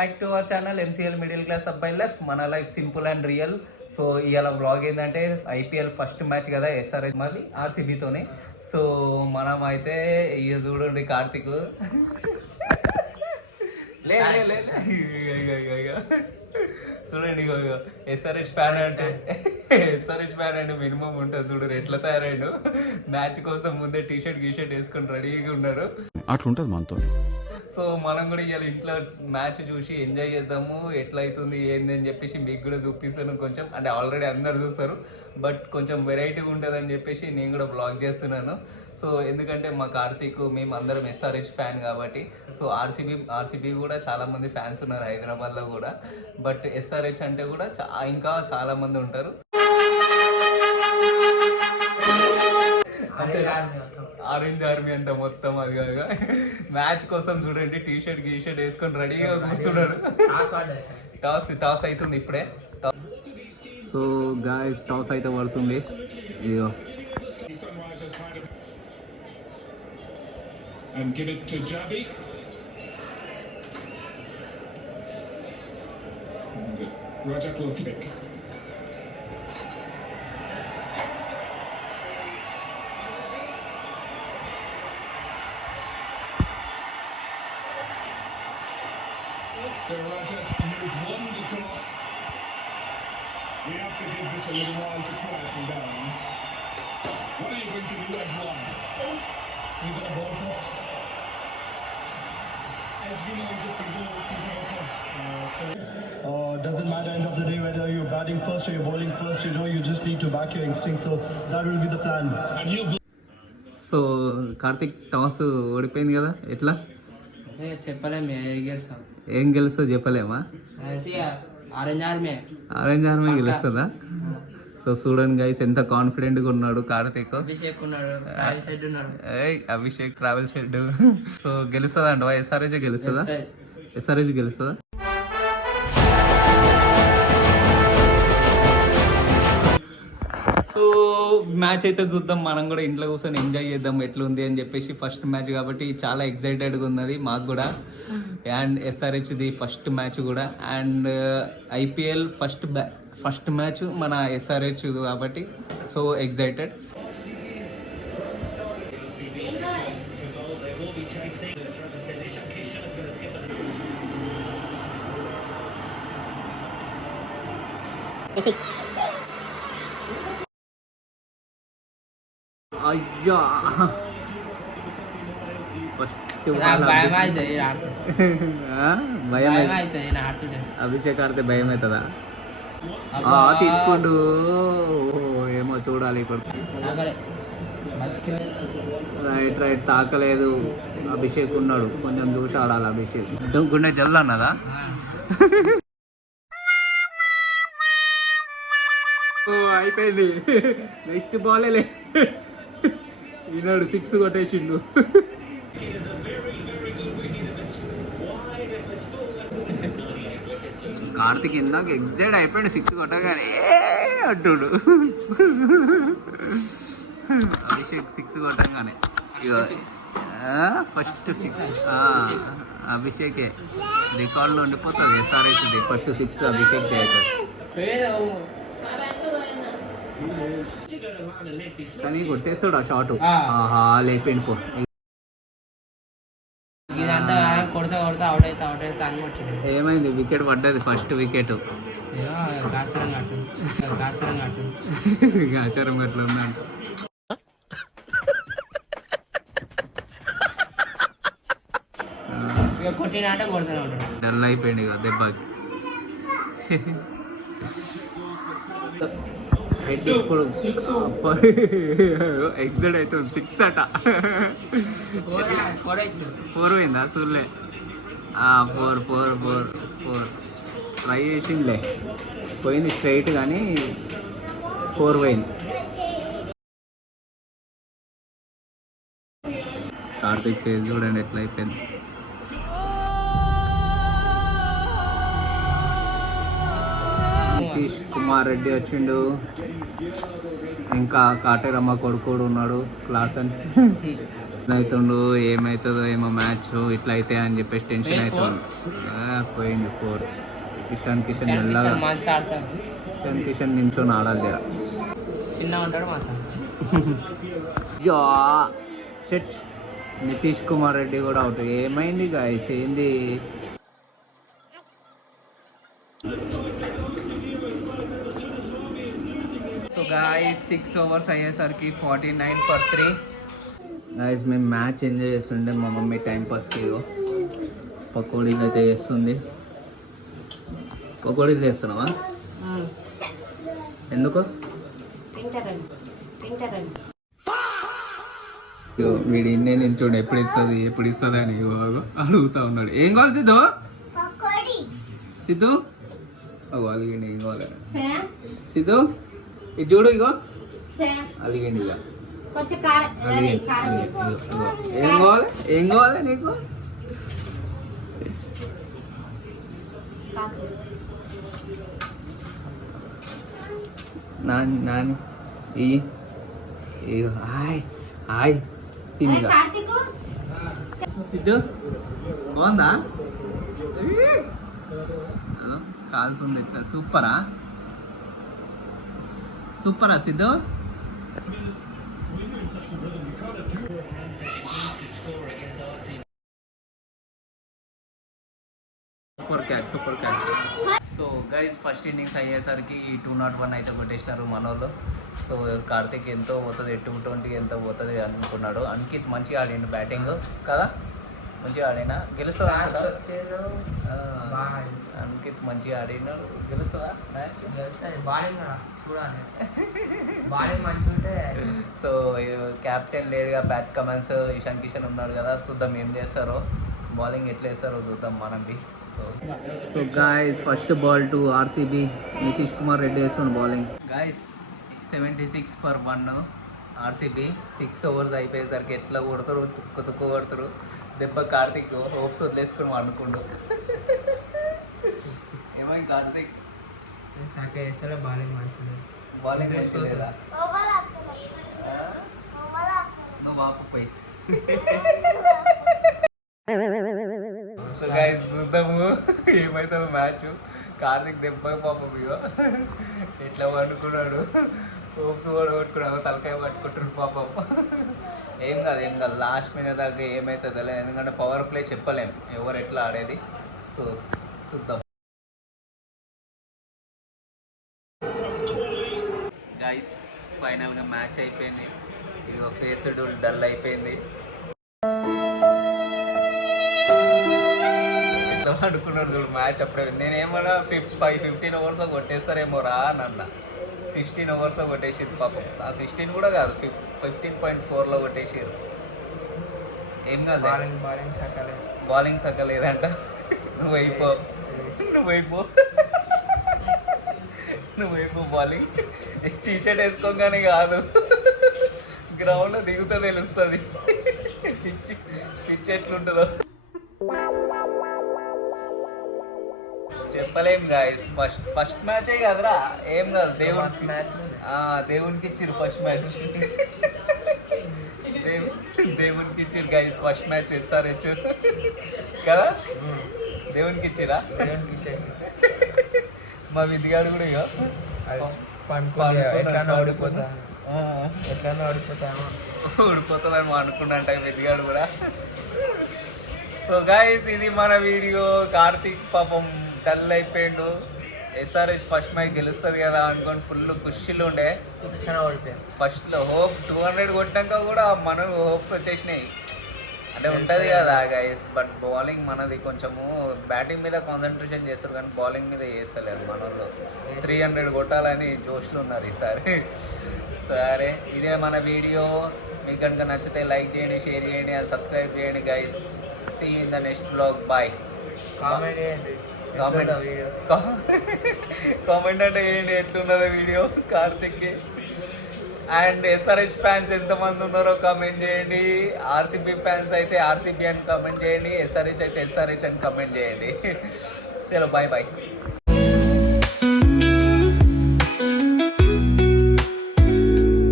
Back to our channel MCL middle class అబ్బాయి life. మన life simple and real. So ఇవాళ blog ఏంటంటే IPL first match కదా, SRH మాది ఆర్సీబీతోనే. సో మనం అయితే ఇక చూడండి కార్తిక్ చూడండి ఎస్ఆర్హెచ్ ఫ్యాన్ అంటే మినిమం ఉంటుంది. చూడు ఎట్లా తయారైండు, మ్యాచ్ కోసం ముందే టీషర్ట్ గీషర్ట్ వేసుకొని రెడీగా ఉన్నారు. అట్లుంటది మనతో. సో మనం కూడా ఇవాళ ఇంట్లో మ్యాచ్ చూసి ఎంజాయ్ చేద్దాము, ఎట్లా అవుతుంది ఏంది అని చెప్పేసి మీకు కూడా చూపిస్తాను. కొంచెం అంటే ఆల్రెడీ అందరు చూస్తారు, బట్ కొంచెం వెరైటీగా ఉంటుంది అని చెప్పేసి నేను కూడా బ్లాగ్ చేస్తున్నాను. సో ఎందుకంటే మా కార్తీక్ మేము అందరం ఎస్ఆర్హెచ్ ఫ్యాన్ కాబట్టి. సో ఆర్సీబీ కూడా చాలామంది ఫ్యాన్స్ ఉన్నారు హైదరాబాద్లో కూడా, బట్ ఎస్ఆర్హెచ్ అంటే కూడా ఇంకా చాలామంది ఉంటారు. ఆరెంజ్ ఆర్మీ అంతా మొత్తం అది కాగా మ్యాచ్ కోసం చూడండి టీషర్ట్ గీషర్ట్ వేసుకొని రెడీగా కూర్చున్నాడు. టాస్ అవుతుంది ఇప్పుడే. సో గాయ్స్ టాస్ అయితే పడుతుంది. ఇదిగో and give it to Javi. And Rajat will kick. So Rajat, you've won the toss. We have to give this a little while to quieten down. What are you going to do and why? You're going to bowl first? As we know, this season doesn't matter end of the day whether you're batting first or you're bowling first, you just need to back your instinct, so that will be the plan. And you've so Karthik toss ఓడిపోయింది కదా, ఎట్లా చెప్పలేము ఏం గెలుస్తుందో చెప్పలేమా? Orange army గెలుస్తుందా? So చూడండి guys ఎంత కాన్ఫిడెంట్గా ఉన్నాడు Karthik. Abhishek Travis Head. So గెలుస్తుందా అండి? ఎస్ఆర్హెచ్ గెలుస్తుందా? ఎస్ఆర్హెచ్ గెలుస్తుందా? సో మ్యాచ్ అయితే చూద్దాం, మనం కూడా ఇంట్లో కూర్చొని ఎంజాయ్ చేద్దాం ఎట్లుంది అని చెప్పేసి. ఫస్ట్ మ్యాచ్ కాబట్టి చాలా ఎక్సైటెడ్గా ఉన్నది మాకు కూడా, అండ్ ఎస్ఆర్హెచ్ది ఫస్ట్ మ్యాచ్ కూడా, అండ్ ఐపీఎల్ ఫస్ట్ మ్యాచ్ మన ఎస్ఆర్హెచ్ కాబట్టి సో ఎక్సైటెడ్. అయ్యా భయం అభిషేక్ ఆడితే భయం అవుతుందా? తీసుకుంటూ ఏమో చూడాలి ఇప్పుడు. రైట్ తాకలేదు. అభిషేక్ ఉన్నాడు, కొంచెం చూసి ఆడాలి. అభిషేక్ గుండె జల్లు అన్నదా? అయిపోయింది. నెక్స్ట్ బాలే ఈనాడు 6 కొట్టేసిండు. కార్తిక్ ఇందాక ఎగ్జైట్ అయిపోయాడు 6 కొట్టగానే అంటుడు. అభిషేక్ 6 కొట్టగానే ఫస్ట్ 6 అభిషేకే రికార్డులో ఉండిపోతుంది. ఎస్ఆర్హెచ్ ఫస్ట్ 6 అభిషేక్ అవుతుంది. కానీ కొట్టేస్తాడు ఆ షాట్. లేపిండి పో. ఏమైంది? వికెట్ పడ్డది, ఫస్ట్ వికెట్. ఆచారం అట్లా ఉందంట. డల్ అయిపోయింది కదా దెబ్బకి. ఇప్పుడు ఎగ్జైట్ అవుతుంది. 6 అట. 4 పోయిందా? చూడలే. 4 ట్రై చేసిందిలే, పోయింది స్ట్రైట్ కానీ 4 పోయింది. కార్తిక్ ఫేస్ చూడండి ఎట్లా అయిపోయింది. నితీష్ కుమార్ రెడ్డి వచ్చిండు, ఇంకా కాటేరమ్మ కొడుకుడు ఉన్నాడు క్లాస్ అని అవుతుండు. ఏమవుతుందో ఏమో మ్యాచ్ ఇట్లా అయితే అని చెప్పేసి టెన్షన్ అవుతుంది. పోయింది 4. కిషన్ మెల్లగా కిషన్ నించొని ఆడాలి కదా, చిన్న ఉంటాడు మా సార్. షెట్ నితీష్ కుమార్ రెడ్డి కూడా అవుట్. ఏమైంది గాయస్, ఏంది? సో గాయస్ 6 overs అయ్యేసరికి 49 for 3. గాయస్ మేము మ్యాచ్ ఎంజాయ్ చేస్తుండే, మా మమ్మీ టైంపాస్కి పకోడీలు అయితే చేస్తుంది. పకోడీలు చేస్తున్నావా? ఎందుకు? వీడు ఇన్నే నిల్చోండి, ఎప్పుడు ఇస్తుంది అని అడుగుతా ఉన్నాడు. ఏం కావాలి సిద్ధు? సిద్ధు అలిగండి, ఏం కావాలి సిద్ధు? ఇది చూడు, ఇగో అలిగండి. ఇక ఏం కావాలి నీకు? నాని హాయ్ హాయ్ తినిగా. సిద్ధు బాగుందా? కాలుతుంది ఎట్లా? సూపరా Siddhu? Super catch. So guys first innings అయ్యేసరికి 201 అయితే కొట్టేసినారు మనోళ్ళు. సో కార్తిక్ ఎంతో పోతుంది, 220 ఎంతో పోతుంది అనుకున్నాడు. అంకిత్ మంచిగా ఆడిండు బ్యాటింగ్ కదా, మంచిగా ఆడినా గెలుస్తుందా? అంకిత్ మంచిగా ఆడినాడు, గెలుస్తుందా మ్యాచ్? బాలింగ్ చూడాలి, బాలింగ్ మంచిగా ఉంటే. సో క్యాప్టెన్ లేడుగా, బ్యాట్ కమాన్స్ ఇషాన్ కిషన్ ఉన్నాడు కదా, చూద్దాం ఏం చేస్తారో, బౌలింగ్ ఎట్లా వేస్తారో చూద్దాం మనకి. So guys first ball to RCB, Nitish Kumar Reddy వేస్తున్న bowling. Guys 76 for 1 RCB. 6 overs అయిపోయేసరికి ఎట్లా కొడతారు, తుక్కు కొడతారు. దెబ్బ కార్తిక్ హోప్స్ వదిలేసుకుని అనుకుండు. ఏమై కార్తిక్? బౌలింగ్ మంచిది, బౌలింగ్ లేదా? నువ్వు బాపు పోయి. సో గైస్ చూద్దాము ఏమవుతుందో మ్యాచ్. కార్తిక్ దెబ్బ పాపం ఇగో ఎట్లా పట్టుకున్నాడు, హోప్స్ కూడా కొట్టుకున్నాడు, తలకాయ పట్టుకుంటున్నాడు పాపం. ఏం కాదు లాస్ట్ మినిట్ దాకా ఏమవుతుందో లేదు, ఎందుకంటే పవర్ ప్లే చెప్పలేం ఎవరు ఎట్లా ఆడేది. సో చూద్దాం. గైస్ ఫైనల్గా మ్యాచ్ అయిపోయింది. ఇక ఫేస్ డల్ అయిపోయింది. ఎట్లా పడుకున్నాడు చూడు మ్యాచ్. అప్పుడే నేనేమన్నా 15 overs కొట్టేస్తారేమో రా అని అన్న. 16 overs కొట్టేసారు పాపం. ఆ 16 కూడా కాదు, 15.4 కొట్టేసారు. ఏం కాదు, బౌలింగ్ సక్కలేదంట. నువ్వైపో బౌలింగ్. టీషర్ట్ వేసుకోగానే కాదు, గ్రౌండ్లో దిగుతా తెలుస్తుంది పిచ్ ఎట్లుంటుందో చెప్పలేం గాయస్. ఫస్ట్ మ్యాచే కదరా, ఏం కాదు. దేవునికి ఇచ్చిర్రు ఫస్ట్ మ్యాచ్, దేవునికి ఇచ్చిర్రు గైస్ ఫస్ట్ మ్యాచ్. SRH కదా, దేవునికి ఇచ్చిరా. మా విద్యాడు కూడా ఇక ఓడిపోతామేమో అనుకున్నాంట విద్యాడు కూడా. సో గైస్ ఇది మన వీడియో. కార్తిక్ పాపం డల్ అయిపోయాడు. SRH ఫస్ట్ మ్యాచ్ గెలుస్తుంది కదా అనుకోని ఫుల్ ఖుషీలు ఉండే. ఫస్ట్లో హోప్ 200 కొట్టాక కూడా మనం హోప్స్ వచ్చేసినాయి. అంటే ఉంటుంది కదా గైస్, బట్ బౌలింగ్ మనది కొంచెము బ్యాటింగ్ మీద కాన్సన్ట్రేషన్ చేస్తారు కానీ బౌలింగ్ మీద చేస్తలేరు మన వాళ్ళు. 300 కొట్టాలని జోష్లు ఉన్నారు ఈసారి. సరే ఇదే మన వీడియో. మీకు కనుక నచ్చితే లైక్ చేయండి, షేర్ చేయండి అండ్ సబ్స్క్రైబ్ చేయండి guys. See in the next blog. Bye. Comment అంటే ఏంటి, ఎట్లున్నదో వీడియో కార్తిక్కి. అండ్ SRH ఫ్యాన్స్ ఎంతమంది ఉన్నారో కామెంట్ చేయండి. ఆర్సీబీ ఫ్యాన్స్ అయితే ఆర్సీబీ అని కామెంట్ చేయండి, SRH అయితే SRH అని కామెంట్ చేయండి. చలో బాయ్ బాయ్.